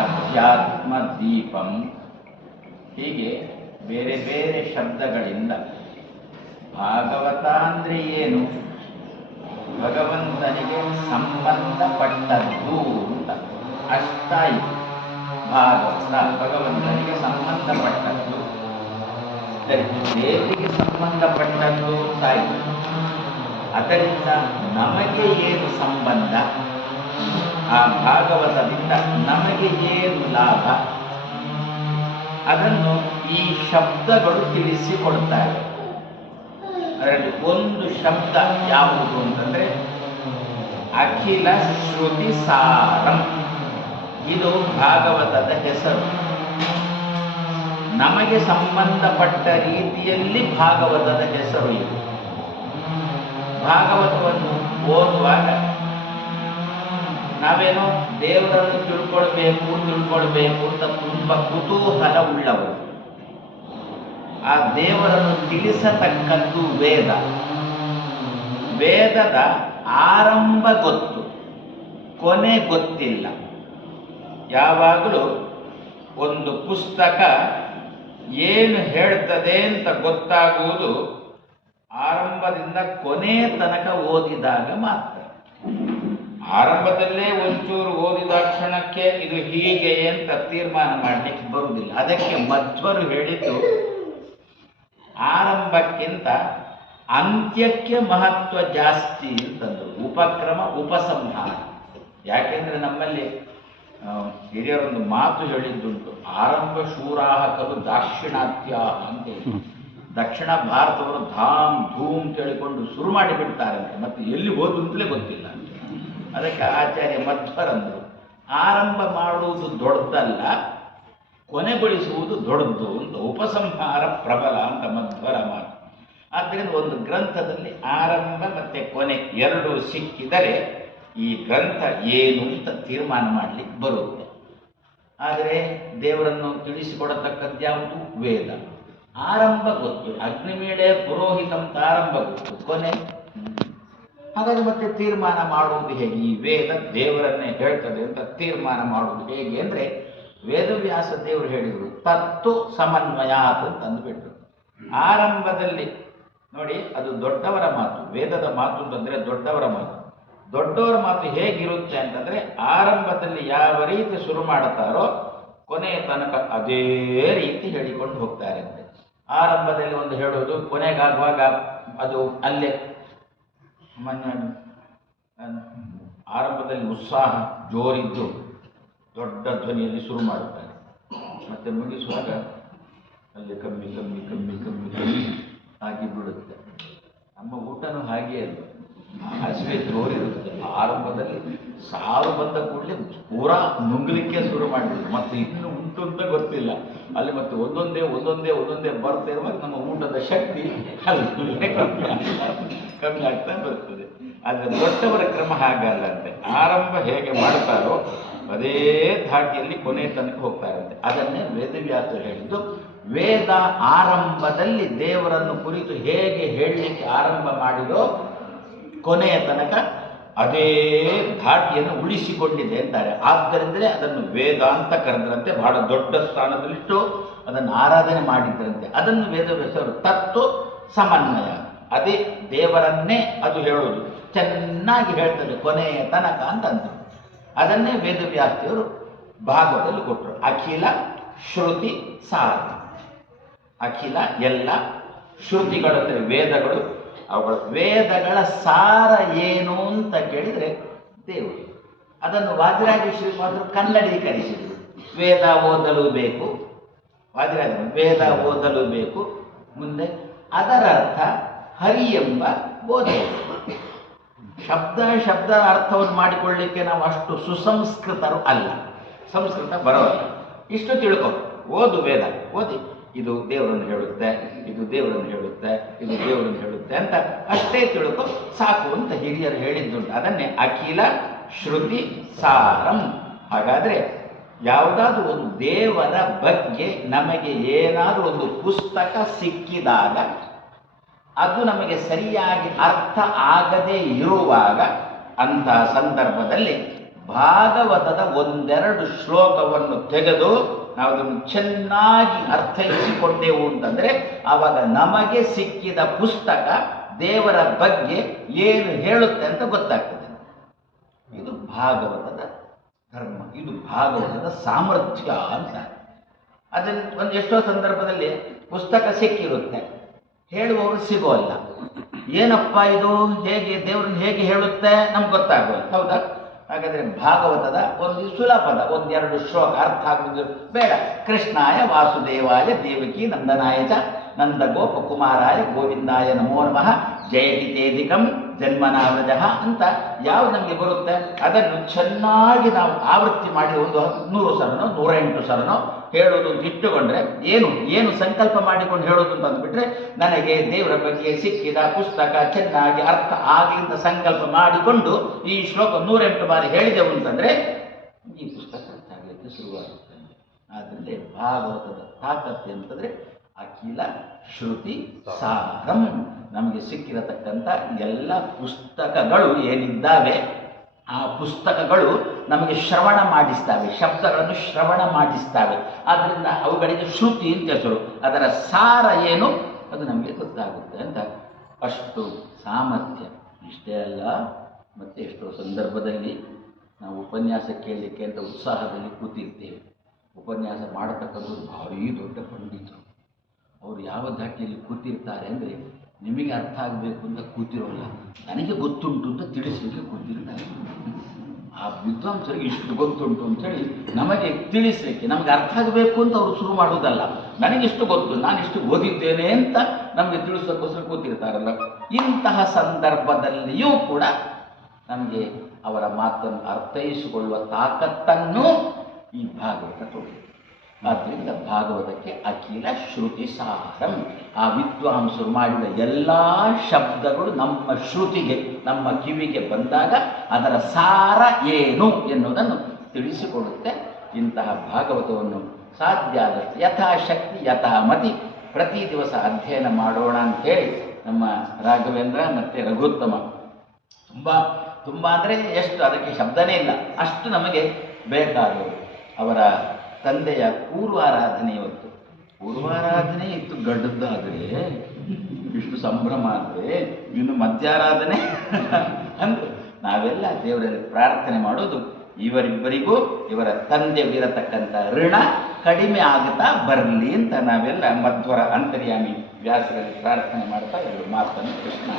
ಅಧ್ಯಾತ್ಮ ದೀಪಂ ಹೀಗೆ ಬೇರೆ ಬೇರೆ ಶಬ್ದಗಳಿಂದ ಭಾಗವತ ಅಂದರೆ ಏನು, ಭಗವಂತನಿಗೆ ಸಂಬಂಧಪಟ್ಟದ್ದು ಅಂತ ಅಷ್ಟಾಯಿತು. ಭಾಗವತ ಭಗವಂತನಿಗೆ ಸಂಬಂಧಪಟ್ಟದ್ದು, ದೇವರಿಗೆ ಸಂಬಂಧಪಟ್ಟದ್ದು ಅಂತಾಯಿತು. ಅದರಿಂದ ನಮಗೆ ಏನು ಸಂಬಂಧ, ಆ ಭಾಗವತದಿಂದ ನಮಗೆ ಏನು ಲಾಭ, ಅದನ್ನು ಈ ಶಬ್ದಗಳು ತಿಳಿಸಿಕೊಡ್ತಾರೆ. ಅದರಲ್ಲಿ ಒಂದು ಶಬ್ದ ಯಾವುದು ಅಂತಂದರೆ ಅಖಿಲ ಶ್ರುತಿ ಸಾರಂ. ಇದು ಭಾಗವತದ ಹೆಸರು. ನಮಗೆ ಸಂಬಂಧಪಟ್ಟ ರೀತಿಯಲ್ಲಿ ಭಾಗವತದ ಹೆಸರು ಇದು. ಭಾಗವತವನ್ನು ಓದುವಾಗ ನಾವೇನೋ ದೇವರನ್ನು ತಿಳ್ಕೊಳ್ಬೇಕು ಅಂತ ತುಂಬ ಕುತೂಹಲ ಉಳ್ಳವರು. ಆ ದೇವರನ್ನು ತಿಳಿಸತಕ್ಕದ್ದು ವೇದ. ವೇದದ ಆರಂಭ ಗೊತ್ತು, ಕೊನೆ ಗೊತ್ತಿಲ್ಲ. ಯಾವಾಗಲೂ ಒಂದು ಪುಸ್ತಕ ಏನು ಹೇಳ್ತದೆ ಅಂತ ಗೊತ್ತಾಗುವುದು ಆರಂಭದಿಂದ ಕೊನೆ ತನಕ ಓದಿದಾಗ ಮಾತ್ರ. ಆರಂಭದಲ್ಲೇ ಒಂಚೂರು ಓದಿದ ಕ್ಷಣಕ್ಕೆ ಇದು ಹೀಗೆ ಅಂತ ತೀರ್ಮಾನ ಮಾಡಲಿಕ್ಕೆ ಬರುವುದಿಲ್ಲ. ಅದಕ್ಕೆ ಮಧ್ವರು ಹೇಳಿದ್ದು ಆರಂಭಕ್ಕಿಂತ ಅಂತ್ಯಕ್ಕೆ ಮಹತ್ವ ಜಾಸ್ತಿ ಅಂತಂದರು. ಉಪಕ್ರಮ ಉಪಸಂಹಾರ. ಯಾಕೆಂದರೆ ನಮ್ಮಲ್ಲಿ ಹಿರಿಯರೊಂದು ಮಾತು ಹೇಳಿದ್ದುಂಟು, ಆರಂಭ ಶೂರಾಹ ಕಲು ದಾಕ್ಷಿಣಾತ್ಯ ಅಂತ. ದಕ್ಷಿಣ ಭಾರತವರು ಧಾಮ್ ಧೂಮ್ ಕೇಳಿಕೊಂಡು ಶುರು ಮಾಡಿಬಿಡ್ತಾರಂತೆ, ಮತ್ತೆ ಎಲ್ಲಿ ಹೋದು ಅಂತಲೇ ಗೊತ್ತಿಲ್ಲ. ಅದಕ್ಕೆ ಆಚಾರ್ಯ ಮಧ್ವರಂದರು, ಆರಂಭ ಮಾಡುವುದು ದೊಡ್ಡದಲ್ಲ, ಕೊನೆಗೊಳಿಸುವುದು ದೊಡ್ಡದು ಅಂತ. ಉಪಸಂಹಾರ ಪ್ರಬಲ ಅಂತ ಮಧ್ವರ ಮಾತು. ಆದ್ದರಿಂದ ಒಂದು ಗ್ರಂಥದಲ್ಲಿ ಆರಂಭ ಮತ್ತು ಕೊನೆ ಎರಡೂ ಸಿಕ್ಕಿದರೆ ಈ ಗ್ರಂಥ ಏನು ಅಂತ ತೀರ್ಮಾನ ಮಾಡಲಿಕ್ಕೆ ಬರುತ್ತೆ. ಆದರೆ ದೇವರನ್ನು ತಿಳಿಸಿಕೊಡತಕ್ಕದ್ದು ಯಾವುದು? ವೇದ. ಆರಂಭ ಗೊತ್ತು, ಅಗ್ನಿಮೀಳೆ ಪುರೋಹಿತ ಅಂತ ಆರಂಭ ಗೊತ್ತು, ಕೊನೆ. ಹಾಗಾದರೆ ಮತ್ತೆ ತೀರ್ಮಾನ ಮಾಡುವುದು ಹೇಗೆ? ಈ ವೇದ ದೇವರನ್ನೇ ಹೇಳ್ತದೆ ಅಂತ ತೀರ್ಮಾನ ಮಾಡುವುದು ಹೇಗೆ ಅಂದರೆ, ವೇದವ್ಯಾಸ ದೇವರು ಹೇಳಿದರು ತತ್ತು ಸಮನ್ವಯಾತ್ ಅಂತ ಅಂದುಬಿಟ್ರು. ಆರಂಭದಲ್ಲಿ ನೋಡಿ, ಅದು ದೊಡ್ಡವರ ಮಾತು. ವೇದದ ಮಾತು ಅಂತಂದರೆ ದೊಡ್ಡವರ ಮಾತು. ದೊಡ್ಡವರ ಮಾತು ಹೇಗಿರುತ್ತೆ ಅಂತಂದರೆ, ಆರಂಭದಲ್ಲಿ ಯಾವ ರೀತಿ ಶುರು ಮಾಡುತ್ತಾರೋ ಕೊನೆಯ ತನಕ ಅದೇ ರೀತಿ ಹೇಳಿಕೊಂಡು ಹೋಗ್ತಾರೆ ಅಂತೆ. ಆರಂಭದಲ್ಲಿ ಒಂದು ಹೇಳೋದು, ಕೊನೆಗಾಗುವಾಗ ಅದು ಅಲ್ಲೇ ಆರಂಭದಲ್ಲಿ ಉತ್ಸಾಹ ಜೋರಿದ್ದು ದೊಡ್ಡ ಧ್ವನಿಯಲ್ಲಿ ಶುರು ಮಾಡುತ್ತಾರೆ, ಮತ್ತೆ ಮುಗಿಸುವಾಗ ಅಲ್ಲಿ ಕಮ್ಮಿ ಕಮ್ಮಿ ಕಮ್ಮಿ ಕಮ್ಮಿ ಕಮ್ಮಿ ಆಗಿ ಬಿಡುತ್ತೆ. ನಮ್ಮ ಊಟನೂ ಹಾಗೆ ಅಲ್ಲ, ಹಸಿವೆ ಜೋರಿರುತ್ತೆ. ಆರಂಭದಲ್ಲಿ ಸಾರು ಬಂದ ಕೂಡಲೇ ಪೂರಾ ನುಂಗ್ಲಿಕ್ಕೆ ಶುರು ಮಾಡಿದ್ರು, ಮತ್ತೆ ಇನ್ನೂ ಉಂಟು ಅಂತ ಗೊತ್ತಿಲ್ಲ. ಅಲ್ಲಿ ಮತ್ತೆ ಒಂದೊಂದೇ ಒಂದೊಂದೇ ಒಂದೊಂದೇ ಬರ್ತಾ ಇರುವಾಗ ನಮ್ಮ ಊಟದ ಶಕ್ತಿ ಅಲ್ಲೇ ಕಮ್ಮಿ ಆಗ್ತಾ ಬರ್ತದೆ. ಆದರೆ ದೊಡ್ಡವರ ಕ್ರಮ ಹಾಗಲ್ಲಂತೆ. ಆರಂಭ ಹೇಗೆ ಮಾಡ್ತಾರೋ ಅದೇ ಧಾಟಿಯಲ್ಲಿ ಕೊನೆ ತನಕ ಹೋಗ್ತಾರಂತೆ. ಅದನ್ನೇ ವೇದವ್ಯಾಸರು ಹೇಳಿದ್ದು. ವೇದ ಆರಂಭದಲ್ಲಿ ದೇವರನ್ನು ಕುರಿತು ಹೇಗೆ ಹೇಳಲಿಕ್ಕೆ ಆರಂಭ ಮಾಡಿದೋ ಕೊನೆಯ ತನಕ ಅದೇ ಧಾಟಿಯನ್ನು ಉಳಿಸಿಕೊಂಡಿದೆ ಅಂತಾರೆ. ಆದ್ದರಿಂದಲೇ ಅದನ್ನು ವೇದ ಅಂತ ಕರೆದ್ರಂತೆ. ಬಹಳ ದೊಡ್ಡ ಸ್ಥಾನದಲ್ಲಿಟ್ಟು ಅದನ್ನು ಆರಾಧನೆ ಮಾಡಿದ್ರಂತೆ. ಅದನ್ನು ವೇದವ್ಯಾಸರು ತತ್ವ ಸಮನ್ವಯ, ಅದೇ ದೇವರನ್ನೇ ಅದು ಹೇಳೋದು, ಚೆನ್ನಾಗಿ ಹೇಳ್ತದೆ ಕೊನೆಯ ತನಕ ಅಂತಂದರು. ಅದನ್ನೇ ವೇದವ್ಯಾಸರು ಭಾಗವತದಲ್ಲಿ ಕೊಟ್ಟರು. ಅಖಿಲ ಶ್ರುತಿ ಸಾರ. ಅಖಿಲ ಎಲ್ಲ, ಶ್ರುತಿಗಳು ಅಂದರೆ ವೇದಗಳು. ಅವುಗಳ ವೇದಗಳ ಸಾರ ಏನು ಅಂತ ಕೇಳಿದರೆ ದೇವರು. ಅದನ್ನು ವಾದಿರಾಜ ಶ್ರೀಪಾದರು ಕನ್ನಡೀಕರಿಸಿದರು. ವೇದ ಓದಲು ಬೇಕು, ವಾದಿರಾಜ ವೇದ ಓದಲು ಬೇಕು. ಮುಂದೆ ಅದರ ಅರ್ಥ ಹರಿ ಎಂಬ ಬೋಧೆ. ಶಬ್ದ ಅರ್ಥವನ್ನು ಮಾಡಿಕೊಳ್ಳಲಿಕ್ಕೆ ನಾವು ಅಷ್ಟು ಸುಸಂಸ್ಕೃತರು ಅಲ್ಲ, ಸಂಸ್ಕೃತ ಬರೋಲ್ಲ. ಇಷ್ಟು ತಿಳ್ಕೊ, ಓದು ವೇದ, ಓದಿ ಇದು ದೇವರನ್ನು ಹೇಳುತ್ತೆ, ಇದು ದೇವರನ್ನು ಹೇಳುತ್ತೆ, ಇದು ದೇವರನ್ನು ಹೇಳುತ್ತೆ ಅಂತ ಅಷ್ಟೇ ತಿಳ್ಕೊ ಸಾಕು ಅಂತ ಹಿರಿಯರು ಹೇಳಿದ್ದುಂಟು. ಅದನ್ನೇ ಅಖಿಲ ಶ್ರುತಿ ಸಾರಂ. ಹಾಗಾದರೆ ಯಾವುದಾದ್ರೂ ಒಂದು ದೇವರ ಬಗ್ಗೆ ನಮಗೆ ಏನಾದರೂ ಒಂದು ಪುಸ್ತಕ ಸಿಕ್ಕಿದಾಗ ಅದು ನಮಗೆ ಸರಿಯಾಗಿ ಅರ್ಥ ಆಗದೇ ಇರುವಾಗ ಅಂತಹ ಸಂದರ್ಭದಲ್ಲಿ ಭಾಗವತದ ಒಂದೆರಡು ಶ್ಲೋಕವನ್ನು ತೆಗೆದು ನಾವು ಅದನ್ನು ಚೆನ್ನಾಗಿ ಅರ್ಥೈಸಿಕೊಂಡೆವು ಅಂತಂದರೆ ಆವಾಗ ನಮಗೆ ಸಿಕ್ಕಿದ ಪುಸ್ತಕ ದೇವರ ಬಗ್ಗೆ ಏನು ಹೇಳುತ್ತೆ ಅಂತ ಗೊತ್ತಾಗ್ತದೆ. ಇದು ಭಾಗವತದ ಧರ್ಮ, ಇದು ಭಾಗವತದ ಸಾಮರ್ಥ್ಯ ಅಂತ. ಅದನ್ನು ಎಷ್ಟೋ ಸಂದರ್ಭದಲ್ಲಿ ಪುಸ್ತಕ ಸಿಕ್ಕಿರುತ್ತೆ, ಹೇಳುವವರು ಸಿಗೋಲ್ಲ. ಏನಪ್ಪ ಇದು, ಹೇಗೆ ದೇವ್ರನ್ನ ಹೇಗೆ ಹೇಳುತ್ತೆ ನಮ್ಗೆ ಗೊತ್ತಾಗೋಲ್ಲ, ಹೌದಾ? ಹಾಗಾದರೆ ಭಾಗವತದ ಒಂದು ಸುಲಭದ ಒಂದೆರಡು ಶ್ಲೋಕ ಅರ್ಥ ಆಗುವುದು ಬೇಡ. ಕೃಷ್ಣಾಯ ವಾಸುದೇವಾಯ ದೇವಕಿ ನಂದನಾಯ ಚ ನಂದ ಗೋಪಕುಮಾರಾಯ ಗೋವಿಂದಾಯ ನಮೋ ನಮಃ ಜಯಹಿತೇದಿಕಂ ಜನ್ಮನಾವ್ರಜ ಅಂತ ಯಾವುದು ನಮಗೆ ಬರುತ್ತೆ ಅದನ್ನು ಚೆನ್ನಾಗಿ ನಾವು ಆವೃತ್ತಿ ಮಾಡಿ ಒಂದು 100 ಸಲನೋ 108 ಸಲನೋ ಹೇಳೋದು ಅಂತ ಇಟ್ಟುಕೊಂಡ್ರೆ ಏನು ಸಂಕಲ್ಪ ಮಾಡಿಕೊಂಡು ಹೇಳೋದು ಅಂತ ಅಂದ್ಬಿಟ್ರೆ ನನಗೆ ದೇವರ ಬಗ್ಗೆ ಸಿಕ್ಕಿದ ಪುಸ್ತಕ ಚೆನ್ನಾಗಿ ಅರ್ಥ ಆಗಿ ಅಂತ ಸಂಕಲ್ಪ ಮಾಡಿಕೊಂಡು ಈ ಶ್ಲೋಕ 108 ಬಾರಿ ಹೇಳಿದೆವು ಅಂತಂದರೆ ಈ ಪುಸ್ತಕ ಅರ್ಥ ಆಗಲಿಕ್ಕೆ ಶುರುವಾಗುತ್ತೆ. ಆದ್ದರಿಂದ ಭಾಗವತದ ತಾಕತ್ತೆ ಅಂತಂದರೆ ಅಖಿಲ ಶ್ರುತಿ ಸಾರಂ. ನಮಗೆ ಸಿಕ್ಕಿರತಕ್ಕಂಥ ಎಲ್ಲ ಪುಸ್ತಕಗಳು ಏನಿದ್ದಾವೆ ಆ ಪುಸ್ತಕಗಳು ನಮಗೆ ಶ್ರವಣ ಮಾಡಿಸ್ತವೆ, ಶಬ್ದಗಳನ್ನು ಶ್ರವಣ ಮಾಡಿಸ್ತವೆ. ಆದ್ದರಿಂದ ಅವುಗಳಿಗೆ ಶ್ರುತಿ ಅಂತ ಹೆಸರು. ಅದರ ಸಾರ ಏನು ಅದು ನಮಗೆ ಗೊತ್ತಾಗುತ್ತೆ ಅಂತ. ಅಷ್ಟು ಸಾಮರ್ಥ್ಯ. ಇಷ್ಟೇ ಅಲ್ಲ, ಮತ್ತು ಎಷ್ಟೋ ಸಂದರ್ಭದಲ್ಲಿ ನಾವು ಉಪನ್ಯಾಸ ಕೇಳಲಿಕ್ಕೆ ಅಂತ ಉತ್ಸಾಹದಲ್ಲಿ ಕೂತಿರ್ತೇವೆ. ಉಪನ್ಯಾಸ ಮಾಡತಕ್ಕಂಥದ್ದು ಭಾರೀ ದೊಡ್ಡ ಪಂಡಿತರು. ಅವರು ಯಾವ ಧಾಟಿಯಲ್ಲಿ ಕೂತಿರ್ತಾರೆ ಅಂದರೆ ನಿಮಗೆ ಅರ್ಥ ಆಗಬೇಕು ಅಂತ ಕೂತಿರೋಲ್ಲ, ನನಗೆ ಗೊತ್ತುಂಟು ಅಂತ ತಿಳಿಸಲಿಕ್ಕೆ ಕೂತಿರ್ತಾರೆ. ಆ ವಿದ್ವಾಂಸರಿಗೆ ಇಷ್ಟು ಗೊತ್ತುಂಟು ಅಂಥೇಳಿ ನಮಗೆ ತಿಳಿಸಲಿಕ್ಕೆ, ನಮಗೆ ಅರ್ಥ ಆಗಬೇಕು ಅಂತ ಅವರು ಶುರು ಮಾಡುವುದಲ್ಲ. ನನಗಿಷ್ಟು ಗೊತ್ತು, ನಾನಿಷ್ಟು ಓದಿದ್ದೇನೆ ಅಂತ ನಮಗೆ ತಿಳಿಸೋಕ್ಕೋಸ್ಕರ ಕೂತಿರ್ತಾರಲ್ಲ. ಇಂತಹ ಸಂದರ್ಭದಲ್ಲಿಯೂ ಕೂಡ ನಮಗೆ ಅವರ ಮಾತನ್ನು ಅರ್ಥೈಸಿಕೊಳ್ಳುವ ತಾಕತ್ತನ್ನು ಈ ಭಾಗವತ ತೋರಿದೆ. ಆದ್ದರಿಂದ ಭಾಗವತಕ್ಕೆ ಅಖಿಲ ಶ್ರುತಿ ಸಾರಂ. ಆ ವಿದ್ವಾಂಸರು ಮಾಡಿದ ಎಲ್ಲ ಶಬ್ದಗಳು ನಮ್ಮ ಶ್ರುತಿಗೆ, ನಮ್ಮ ಕಿವಿಗೆ ಬಂದಾಗ ಅದರ ಸಾರ ಏನು ಎನ್ನುವುದನ್ನು ತಿಳಿಸಿಕೊಡುತ್ತೆ. ಇಂತಹ ಭಾಗವತವನ್ನು ಸಾಧ್ಯ ಆದಷ್ಟು ಯಥಾಶಕ್ತಿ ಯಥಾಮತಿ ಪ್ರತಿ ದಿವಸ ಅಧ್ಯಯನ ಮಾಡೋಣ ಅಂಥೇಳಿ ನಮ್ಮ ರಾಘವೇಂದ್ರ ಮತ್ತು ರಘುತ್ತಮ ತುಂಬ ಅಂದರೆ ಎಷ್ಟು, ಅದಕ್ಕೆ ಶಬ್ದನೇ ಇಲ್ಲ, ಅಷ್ಟು ನಮಗೆ ಬೇಕಾದವರು. ಅವರ ತಂದೆಯ ಪೂರ್ವಾರಾಧನೆ ಇವತ್ತು. ಪೂರ್ವಾರಾಧನೆ ಇತ್ತು ಗಡ್ಡದ್ದಾದರೆ ಇಷ್ಟು ಸಂಭ್ರಮ ಅಂದರೆ ಇನ್ನು ಮಧ್ಯಾರಾಧನೆ ಅಂತ ನಾವೆಲ್ಲ ದೇವರಲ್ಲಿ ಪ್ರಾರ್ಥನೆ ಮಾಡೋದು ಇವರಿಬ್ಬರಿಗೂ ಇವರ ತಂದೆಗಿರತಕ್ಕಂಥ ಋಣ ಕಡಿಮೆ ಆಗುತ್ತಾ ಬರಲಿ ಅಂತ ನಾವೆಲ್ಲ ಮಧ್ವರ ಅಂತರ್ಯಾಮಿ ವ್ಯಾಸರಲ್ಲಿ ಪ್ರಾರ್ಥನೆ ಮಾಡ್ತಾ ಇವರು ಮಾತನ್ನು ಕೃಷ್ಣ